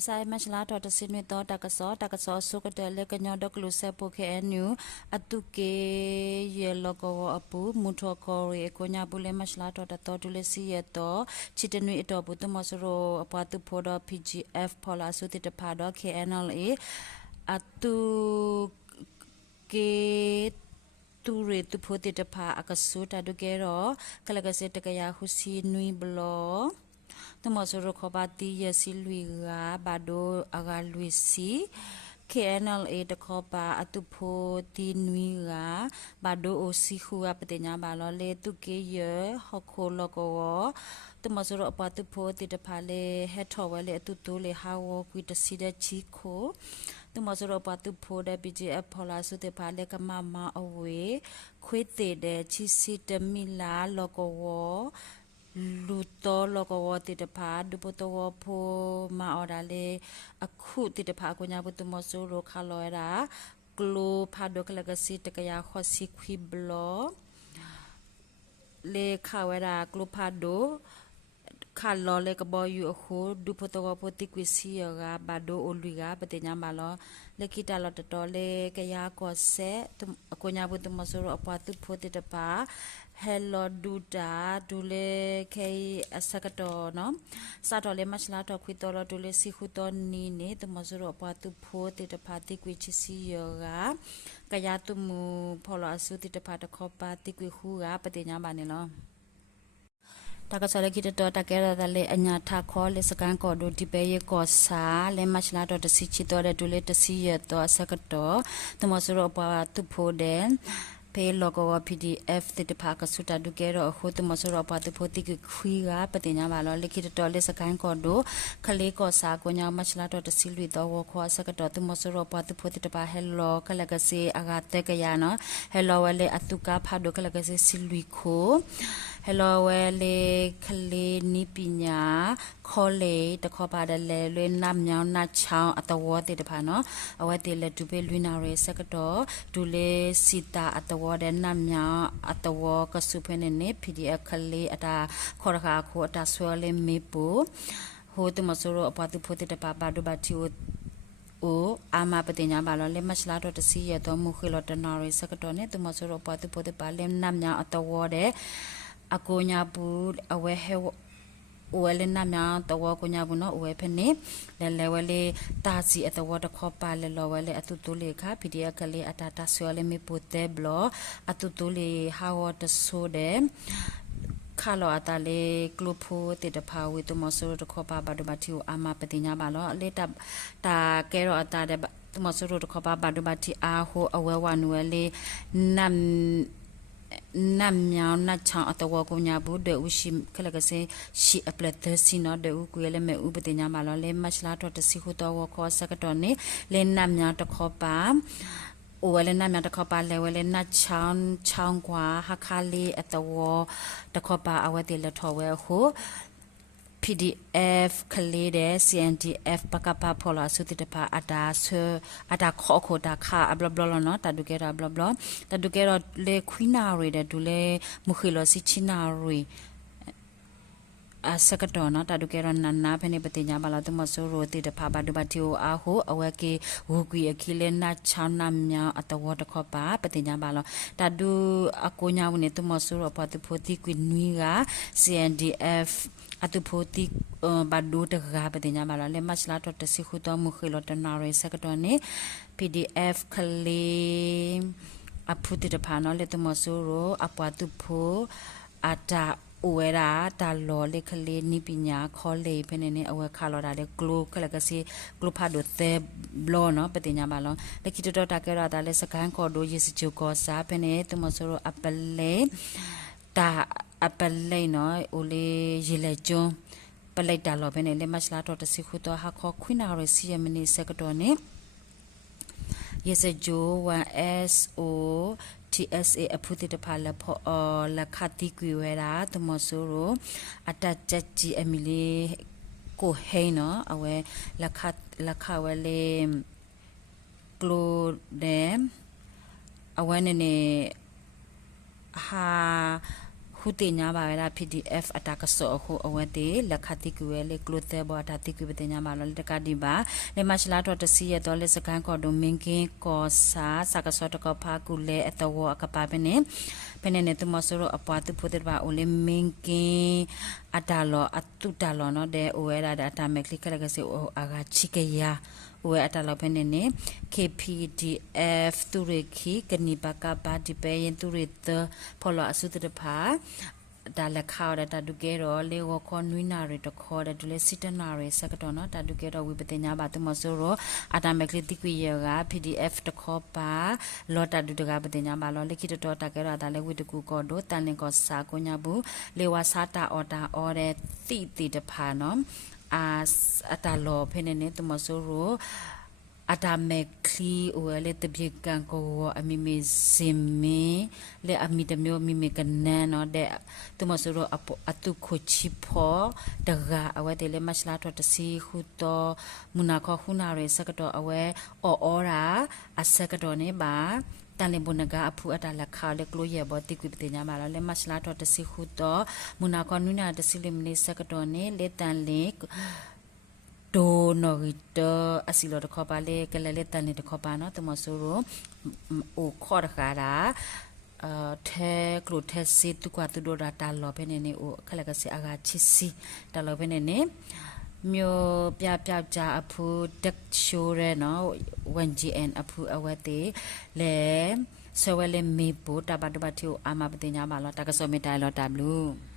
มาใส่มาชลาตอตสินเวตอตากะซอสุกะเตเลกะญอดอกลุเซโปเคเอนูอตุเกเยลกออปูมุทอกอเรโกญาบุเลมาชลาตอตตอดุเลซีเยตอชิตนุอตอปุตมอสโรอปาตุโพดอ PGF พอลาสุติตพาดอ KNLA อตุเกตูเรตุโพติตพาอากาสุตาดุเกรอกะละกะเซตกะยาฮุซีนุยบลอตมอสโรขบาติยาซิลุยกาบาโดอากาลุยซี KNLA ตะขอบาอตุโพตินุยกาบาโดโอซิคูอาปะเตญาบาลอเลตุเกเยฮอโคโลโกตมอสโรอปาตุโพติตพาเลเฮทอวเลอตุโตเลฮาวกุยตซิดาชิโคตมอสโรปาตุโพเด BGF พอลาสุเตพาเลกมามาอเวခွေးတေတဲ့ချီစီတမီလာလောကဝလူတော်လောကဝတိတဖာဒုပတဝဖိုမာအော်ဒါလေအခုတိတဖာကိုညာဘုတမဆိုရခလောရာကလိုဖာဒိုကလကစီတကရခောစီခွီဘလောလေခဝရာကလိုဖာဒိုခါလောလေကဘောယူအခုဒုပတဝပတိကွစီယကဘာဒိုအိုလူကပတိညာမလောလေကိတလောတတော်လေကရကောဆေအကိုညာဘုတမဆိုရအပတုဖိုတိတပါဟဲလောဒူတာဒူလေခေအစကတော်နော်စတော်လေမချလာတော်ခွေတော်ဒူလေစီခုတော်နီနေတမဆိုရအပတုဖိုတိတပါတိကွချစီယောကကရတုမူဖောလအစုတိတပါတခောပါတိကွခုကပတိညာပါနေလောตากะซาเลกิตตอตะแกระตะเลอัญญาทาขอเลสกันกอโดดิเปเยกอสาเลมัชลาตอตะสิชิตอเดดุเลตะสิเยตออสกตอตมอสโรปาตุโพเดเพลโกว PDF ติตภาคสุตาดุเกโรโคตมอสโรปาตุโพติกคุยกาปติญาบาลอเลกิตตอเลสกันกอโดคะเลกอสาโกญามัชลาตอตะสิลุยตอวขอสกตอตมอสโรปาตุโพติตภาเฮลโลคะละกะเซอากาเตกะยาเนาะเฮลโลวะเลอตุกาพาโดคะละกะเซสิลุยโคHello เวเลคเลนิปิญาคอเลตะขอปาดเลลวยนำยาวนาชาวอัตวอติตะพาเนาะอวติเลดุเปลุยนาเรสกตอดุเลสิตาอัตวอเดนำยาวอัตวอกสุเพเนเน PDF คเลอตาขอรคาโคอตาสวเลเมปูโหตุมสโรอปาตุโพติตะปาบาดุบาติโออามาปติญาบาลเลมัชลาตอตสิยะตอมุขิลตนาเรสกตอเนตุมสโรปาตุโพติปาเลนำยาวอัตวอเดအကိုညာဘူးအဝဲဟဲဝဲလနမြတဝကိုညာဘူးနော်ဝဲဖနေလဲလဲဝဲလေတာစီအတဝတခောပါလဲလောဝဲလေအတူတူလေခ PDF ကလေးအတာတာဆွဲလေမီပိုတဲဘလအတူတူလေဟာဝတဆိုတဲ့ခါလောအတာလေကလုဖိုတေတဖာဝီတမဆိုတခောပါဘာဒမတီအာမပတိညာပါလောလေတာကဲရောအတာတဲ့တမဆိုတခောပါဘာဒမတီအာဟိုအဝဲဝနွယ်လေနမ်นำยาวนัดชาอัตวกุญญาบุเดอุชิคลกเซชิอเปลเตสินอเดอุกุเยเลเมอุปติญามาลอเลมัชลาตอตสิขุตอวคอสกตอเนเลนำยาวตะขอปาโอเวเลนำยาวตะขอปาเลเวเลนัดชาวกว่าฮักคาลีอัตวตะขอปาอวติละทอเวโหPDF คลีเด CNDF ปะกะปะพอลาสุติตปาอาดาเซอาดาขอโคดาคาบลบลเนาะตาดุเกราบลบลตาดุเกราเลควินารีเดดุเลมุขิโลซิชินารีอาสกตอนะตาดุเกรนันนาเพเนปติญาบาลาตุมโซโรติตภาบาดุบาติโออาโหอเวเกหูกุยอคิเลนาชาวนำญาอัตวตะขอปาปติญาบาลตาดุอโกญาวเนตุมโซโรปาตุโพติกวินุยกา CNDF အတုဖိုတိဘဒုတကပတိညာမလာလေမချလာတော့တစီခုတော့မခိလတနာရဲစကတော့နေ PDF ခလေးအဖုတိတဖာနော်လေတမဆိုးရောအပွားတုဖိုအတာအဝဲရာတာလောလေခလေးနိပညာခေါ်လေဖနေနေအဝဲခါလောတာလေဂလိုကလကစီဂလိုဖာဒိုတဲဘလောနော်ပတိညာမလောလေကိတတော့တာကရတာလေစကန်ခေါ်ဒိုယေစချူကောစာဖနေတမဆိုးရောအပလေတာအပလိနော်အိုလေရေလေကျွန်းပလိုက်တာလောပဲနေလေမချလာတော့တစီခုတော့ဟာခေါ်ခွိနာရစီယမနီစကတော့နေယေစဂျို 1SO TSA အဖုတိတဖာလဖောလခတိကွေဝဲတာတမဆိုးအတချက်ကြီးအမီလေးကိုဟိနော်အဝဲလခဝဲလေကလိုဒဲအဝဲနေနေဟာဟ ခုတင်ညာပါရ PDF အတာကစောခုအဝဲတေလက်ခတိကွယ်လေကလုတဲ့ဘောတာတိကွယ်တင်ညာပါလောတကတိပါလေမချလာတော့တစီရတော့လေစကန်ကောဒိုမင်ကင်ကောစာစကစောတကဖာကူလေအတော်အကပါပနေပနေနေတမဆိုရအပွားသူဖို့တဲ့ပါအိုလေမင်ကင်အတာလောအတုတာလောနော်တဲ့အိုဝဲတာအတာမက်လိကလကစေအာဂါချိကယာဝဲအတလောက်ပဲနေနေ KPDF သူရခိကနိပကပါဒီပဲရင်သူရတဖော်လအစုတဖာဒါလက်ခေါ်တာဒုကေရောလေဝခွန်နွိနာရတခေါ်တဲ့ဒုလေစစ်တနာရစကတော့နော်တာဒုကေရောဝိပတင်ညာပါတမဆိုရောအတာမက်ကလတိကွေရက PDF တခေါ်ပါလောတာဒုတကပတင်ညာပါလောလက်ခိတတော်တာကေရောဒါလေဝိတကူကောဒိုတန်လင်ကောစာကိုညာဘူးလေဝါစာတာအော်တာအော်တဲ့တိတဖာနော်အတာလောဖ ne တမဆိုရောအတာမက်ခလီဝဲလေတပြေကန်ကိုအမီမီဇင်မီလေအမီတမျိုးမီမီကနန်နော်တဲ့တမဆိုရအတုခုချီဖောတကအဝဲတယ်လေမချလာတော့တစီခုတော့မူနာခခုနာရစကတော့အဝဲအော်ရာအစကတော့နေပါတန်လင်ဘုန်ကအဖူအတာလက်ခါလေကလိုရဲ့ဘောတိကွပတင်ညာမာလေမချလာတော့တစီခုတော့မူနာခနုနာတစီလီမနေစကတော့နေလေတန်လင်ဒိုနော်ရီတအစီလောတခေါ်ပါလေကလလေတန်နေတခေါ်ပါနော်တမဆိုရောအိုခေါ်ရခါတာထဲကလုထဲစစ်တူကွာတူဒိုဒါတာလောပဲနေနေအိုခလကစီအာဂါချစ်စီတာလောပဲနေနေမျိုးပြကြအဖူတက်ရှိုးရဲနော် 1GN အဖူအဝဲတေလေဆွဲလေမေပိုတဘတ်တီအာမပတင်ညာမလောတကစောမေတိုင်လောတဘလူး